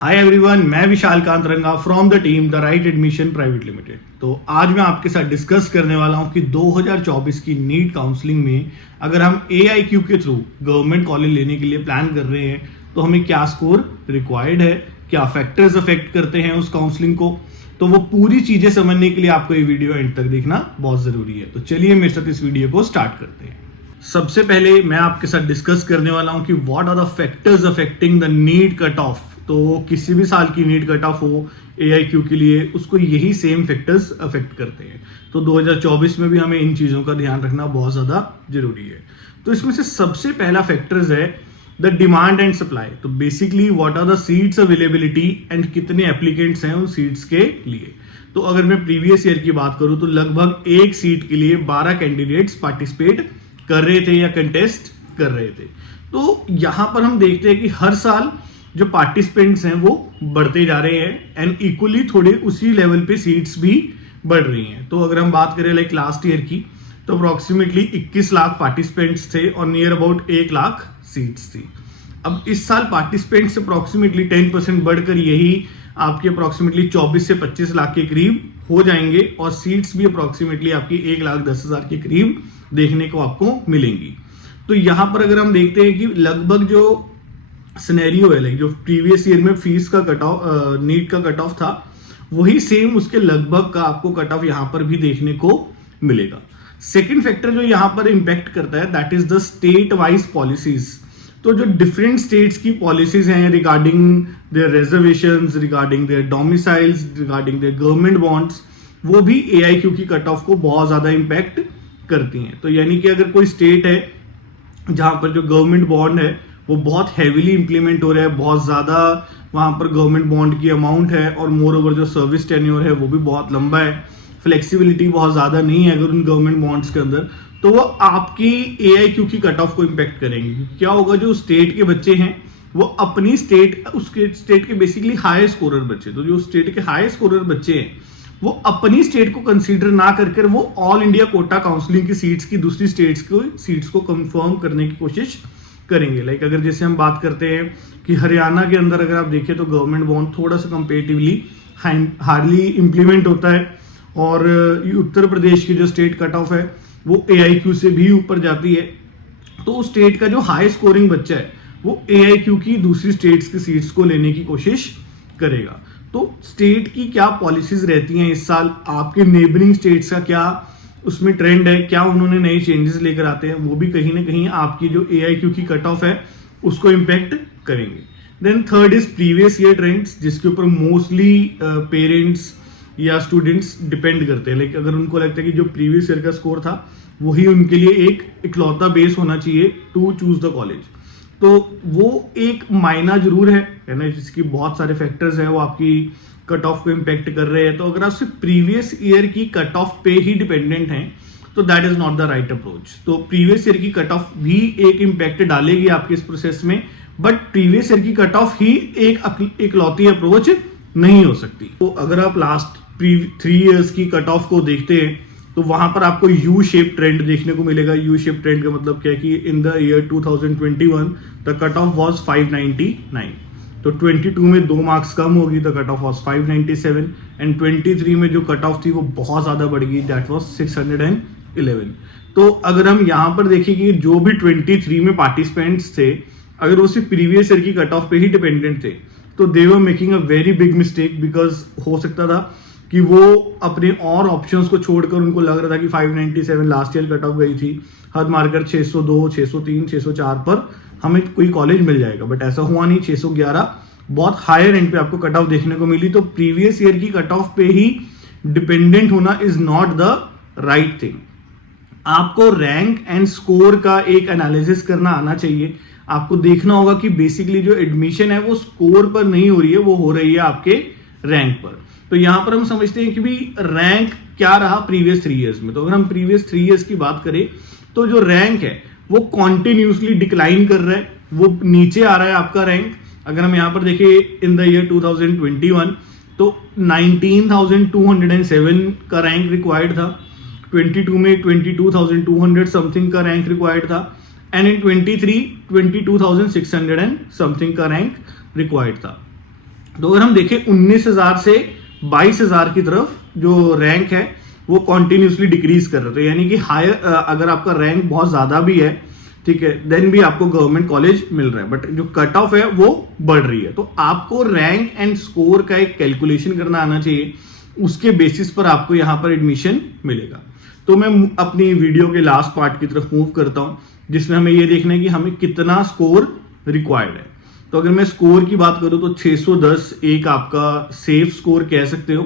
Hi everyone, मैं विशाल कांत रंगा from the team the right admission private limited. तो आज मैं आपके साथ डिस्कस करने वाला हूं कि 2024 की नीट काउंसलिंग में अगर हम AIQ के थ्रू गवर्नमेंट कॉलेज लेने के लिए प्लान कर रहे हैं तो हमें क्या स्कोर रिक्वायर्ड है, क्या फैक्टर्स अफेक्ट करते हैं उस काउंसलिंग को। तो वो पूरी चीजें समझने के लिए आपको ये वीडियो एंड तक देखना बहुत जरूरी है। तो चलिए मेरे साथ इस वीडियो को स्टार्ट करते हैं। सबसे पहले मैं आपके साथ डिस्कस करने वाला हूं कि what are the factors affecting the NEET cut off. तो किसी भी साल की नीट कट ऑफ हो AIQ के लिए, उसको यही सेम फैक्टर्स अफेक्ट करते हैं। तो 2024 में भी हमें इन चीजों का ध्यान रखना बहुत ज्यादा जरूरी है। तो इसमें से सबसे पहला फैक्टर्स है द डिमांड एंड सप्लाई। तो basically what are the seats availability and कितने एप्लीकेंट्स हैं उन सीट्स के लिए। तो अगर मैं प्रीवियस ईयर की बात करूं तो लगभग एक सीट के लिए 12 कैंडिडेट्स पार्टिसिपेट कर रहे थे या कंटेस्ट कर रहे थे। तो यहां पर हम देखते हैं कि हर साल जो पार्टिसिपेंट्स हैं वो बढ़ते जा रहे हैं एंड इक्वली थोड़े उसी लेवल पे सीट्स भी बढ़ रही हैं। तो अगर हम बात करें लाइक लास्ट ईयर की, तो अप्रोक्सीमेटली 21 लाख पार्टिसिपेंट्स थे और नियर अबाउट 1 लाख सीट्स थी। अब इस साल पार्टिसिपेंट्स अप्रोक्सीमेटली 10% बढ़कर यही आपके अप्रोक्सीमेटली 24 से 25 लाख के करीब हो जाएंगे और सीट्स भी अप्रोक्सीमेटली आपकी 1,10,000 के करीब देखने को आपको मिलेंगी। तो यहां पर अगर हम देखते हैं कि लगभग जो सिनेरियो है, लाइक जो प्रीवियस ईयर में फीस का कट ऑफ नीट का कट ऑफ था, वही सेम उसके लगभग का आपको कट ऑफ यहां पर भी देखने को मिलेगा। सेकंड फैक्टर जो यहां पर इंपैक्ट करता है that is the state wise policies. तो जो डिफरेंट स्टेट्स की पॉलिसीज हैं regarding their reservations, regarding their domiciles, regarding their government bonds, वो भी AIQ की कट ऑफ को बहुत ज्यादा इंपैक्ट करती हैं। तो यानी कि अगर कोई स्टेट है जहां पर जो गवर्नमेंट बॉन्ड है वो बहुत हैवीली इंप्लीमेंट हो रहा है, बहुत ज्यादा वहां पर गवर्नमेंट बॉन्ड की अमाउंट है और मोर ओवर जो सर्विस टेन्योर है वो भी बहुत लंबा है, फ्लेक्सिबिलिटी बहुत ज्यादा नहीं है अगर उन गवर्नमेंट बॉन्ड्स के अंदर, तो वो आपकी AIQ की कट ऑफ को इंपैक्ट करेंगे। क्या होगा, जो स्टेट के बच्चे हैं वो अपनी उसके स्टेट के बेसिकली हाई स्कोरर बच्चे, तो जो स्टेट के हाई स्कोरर बच्चे हैं वो अपनी स्टेट को कंसीडर ना करके वो ऑल इंडिया कोटा काउंसलिंग की सीट्स की दूसरी स्टेट्स को सीट्स को कंफर्म करने की कोशिश करेंगे। लाइक अगर जैसे हम बात करते हैं कि हरियाणा के अंदर अगर आप देखें तो गवर्नमेंट बॉन्ड थोड़ा सा कंपेरेटिवली हार्डली इंप्लीमेंट होता है और उत्तर प्रदेश की जो स्टेट कट ऑफ है वो AIQ से भी ऊपर जाती है। तो उस स्टेट का जो हाई स्कोरिंग बच्चा है वो AIQ की दूसरी स्टेट्स की सीट्स को लेने की कोशिश करेगा। तो स्टेट की क्या पॉलिसीज रहती हैं इस साल, आपके नेबरिंग स्टेट्स का क्या उसमें ट्रेंड है, क्या उन्होंने नए चेंजेस लेकर आते हैं, वो भी कहीं ना कहीं आपकी जो AIQ की कट ऑफ है उसको इंपैक्ट करेंगे। Then third is previous year trends, जिसके ऊपर मोस्टली पेरेंट्स या स्टूडेंट्स डिपेंड करते हैं। लाइक अगर उनको लगता है कि जो प्रीवियस ईयर का स्कोर था वही उनके लिए एक इकलौता बेस होना चाहिए टू चूज द कॉलेज, तो वो एक मायना जरूर है ना, जिसकी बहुत सारे फैक्टर्स हैं वो आपकी कट ऑफ को इंपैक्ट कर रहे हैं। तो अगर आप सिर्फ प्रीवियस ईयर की कट ऑफ पे ही डिपेंडेंट हैं तो that is not the right approach. तो प्रीवियस ईयर की कट ऑफ भी एक इंपैक्ट डालेगी आपके इस प्रोसेस में, बट प्रीवियस ईयर की कट ऑफ ही एक इकलौती अप्रोच नहीं हो सकती। तो अगर आप लास्ट 3 इयर्स की कट ऑफ को देखते हैं तो वहां पर आपको यू शेप ट्रेंड देखने को मिलेगा। यू शेप ट्रेंड का मतलब क्या है कि in the year 2021 the cut off was 599, तो 22 में 2 मार्क्स कम होगी तो कट ऑफ वाज 597 एंड 23 में जो कट ऑफ थी वो बहुत ज्यादा बढ़ गई, दैट वाज 611। तो अगर हम यहाँ पर देखें कि जो भी 23 में पार्टिसिपेंट्स थे अगर वो सिर्फ प्रीवियस ईयर की कट ऑफ पे ही डिपेंडेंट थे तो they were making a very big mistake, because हो सकता था कि वो अपने और ऑप्शंस को छोड़कर उनको लग रहा था कि 597 लास्ट ईयर कट ऑफ गई थी, हद मारकर 602, 603, 604 पर हमें कोई कॉलेज मिल जाएगा, बट ऐसा हुआ नहीं। 611 बहुत हायर एंड पे आपको कट ऑफ देखने को मिली। तो प्रीवियस ईयर की कट ऑफ पे ही डिपेंडेंट होना is not the right thing. आपको रैंक एंड स्कोर का एक एनालिसिस करना आना चाहिए। आपको देखना होगा कि बेसिकली जो एडमिशन है वो स्कोर पर नहीं हो रही है, वो हो रही है आपके रैंक पर। तो यहां पर हम समझते हैं कि भी रैंक क्या रहा प्रीवियस 3 इयर्स में। तो अगर हम प्रीवियस 3 इयर्स की बात करें तो जो रैंक है वो कॉन्टिन्यूसली डिक्लाइन कर रहा है, वो नीचे आ रहा है आपका रैंक। अगर हम यहां पर देखें इन द ईयर 2021 तो 19,207 का रैंक रिक्वायर्ड था, 22 में 22,200 समथिंग का रैंक रिक्वायर्ड था एंड इन 23 22,600 एंड समथिंग का रैंक रिक्वायर्ड था। तो अगर हम देखें 19,000 से 22,000 की तरफ जो रैंक है वो कॉन्टिन्यूसली डिक्रीज कर रहा है। तो यानी कि हायर अगर आपका रैंक बहुत ज्यादा भी है, ठीक है, देन भी आपको गवर्नमेंट कॉलेज मिल रहा है, बट जो कट ऑफ है वो बढ़ रही है। तो आपको रैंक एंड स्कोर का एक कैलकुलेशन करना आना चाहिए, उसके बेसिस पर आपको यहां पर एडमिशन मिलेगा। तो मैं अपनी वीडियो के लास्ट पार्ट की तरफ मूव करता हूं, जिसमें हमें ये देखना है कि हमें कितना स्कोर रिक्वायर्ड है। तो अगर मैं स्कोर की बात करूं तो 610 एक आपका सेफ स्कोर कह सकते हो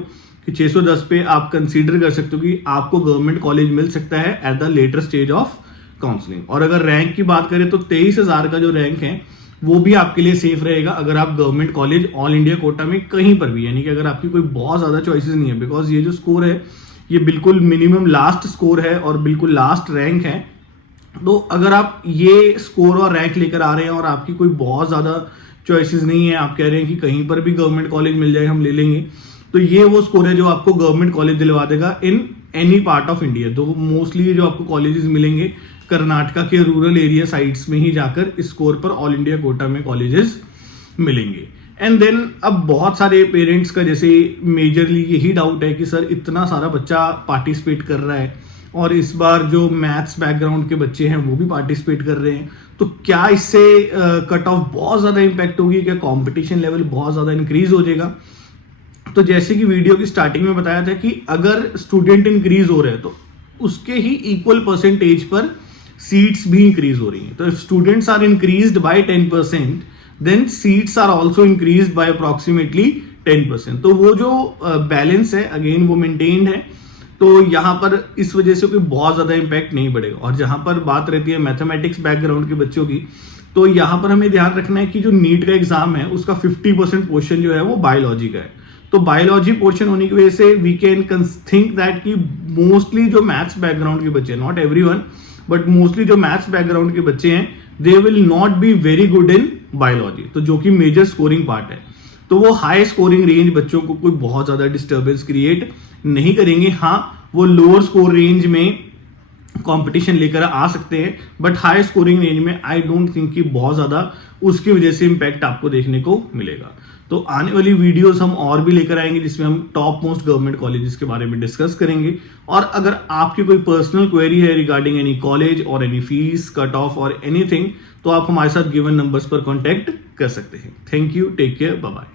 कि 610 पे आप कंसीडर कर सकते हो कि आपको गवर्नमेंट कॉलेज मिल सकता है at the later stage of counselling. और अगर रैंक की बात करें तो 23,000 का जो रैंक है वो भी आपके लिए सेफ रहेगा अगर आप government college all India quota में कहीं पर भी, यानी कि अगर आपकी कोई बहुत ज्यादा चॉइसेस नहीं है, बिकॉज ये जो स्कोर है ये बिल्कुल मिनिमम लास्ट स्कोर है और बिल्कुल लास्ट रैंक है। तो अगर आप ये स्कोर और रैंक लेकर आ रहे हैं और आपकी कोई बहुत ज्यादा चॉइसेस नहीं है, आप कह रहे हैं कि कहीं पर भी गवर्नमेंट कॉलेज मिल जाए हम ले लेंगे, तो ये वो स्कोर है जो आपको गवर्नमेंट कॉलेज दिलवा देगा in any part of India. तो मोस्टली जो आपको कॉलेजेस मिलेंगे कर्नाटका के रूरल एरिया साइट्स में ही जाकर इस स्कोर पर ऑल इंडिया कोटा में कॉलेजेस मिलेंगे। एंड देन अब बहुत सारे पेरेंट्स का जैसे मेजरली यही डाउट है कि सर इतना सारा बच्चा पार्टिसिपेट कर रहा है और इस बार जो मैथ्स बैकग्राउंड के बच्चे हैं वो भी पार्टिसिपेट कर रहे हैं, तो क्या इससे कट ऑफ बहुत ज्यादा इंपैक्ट होगी, क्या कंपटीशन लेवल बहुत ज्यादा इंक्रीज हो जाएगा? तो जैसे कि वीडियो की स्टार्टिंग में बताया था कि अगर स्टूडेंट इंक्रीज हो रहे हैं तो उसके ही इक्वल परसेंटेज पर सीट्स भी इंक्रीज हो रही हैं। तो if students are increased by 10%, then seats are also increased by approximately 10%। तो वो जो बैलेंस है अगेन वो मेंटेन्ड है। तो यहाँ पर इस वजह से कोई बहुत ज्यादा इंपैक्ट नहीं बढ़ेगा। और जहां पर बात रहती है मैथमेटिक्स बैकग्राउंड के बच्चों की, तो यहाँ पर हमें ध्यान रखना है कि जो नीट का एग्जाम है उसका 50% पोर्शन जो है वो बायोलॉजी का है। तो बायोलॉजी पोर्शन होने की वजह से वी कैन थिंक दैट कि मोस्टली जो मैथ्स बैकग्राउंड के बच्चे, नॉट एवरीवन बट मोस्टली जो मैथ्स बैकग्राउंड के बच्चे हैं, they will not be very good in biology, तो जो कि मेजर स्कोरिंग पार्ट है। तो वो हाई स्कोरिंग रेंज बच्चों को कोई बहुत ज्यादा डिस्टर्बेंस क्रिएट नहीं करेंगे। हाँ, वो लोअर स्कोर रेंज में कंपटीशन लेकर आ सकते हैं, बट हाई स्कोरिंग रेंज में आई डोंट थिंक कि बहुत ज्यादा उसकी वजह से इंपैक्ट आपको देखने को मिलेगा। तो आने वाली वीडियोस हम और भी लेकर आएंगे जिसमें हम टॉप मोस्ट गवर्नमेंट कॉलेजेस के बारे में डिस्कस करेंगे। और अगर आपकी कोई पर्सनल क्वेरी है रिगार्डिंग एनी कॉलेज और एनी फीस, कट ऑफ और एनीथिंग, तो आप हमारे साथ गिवन नंबर्स पर कॉन्टेक्ट कर सकते हैं। Thank you, take care, bye bye.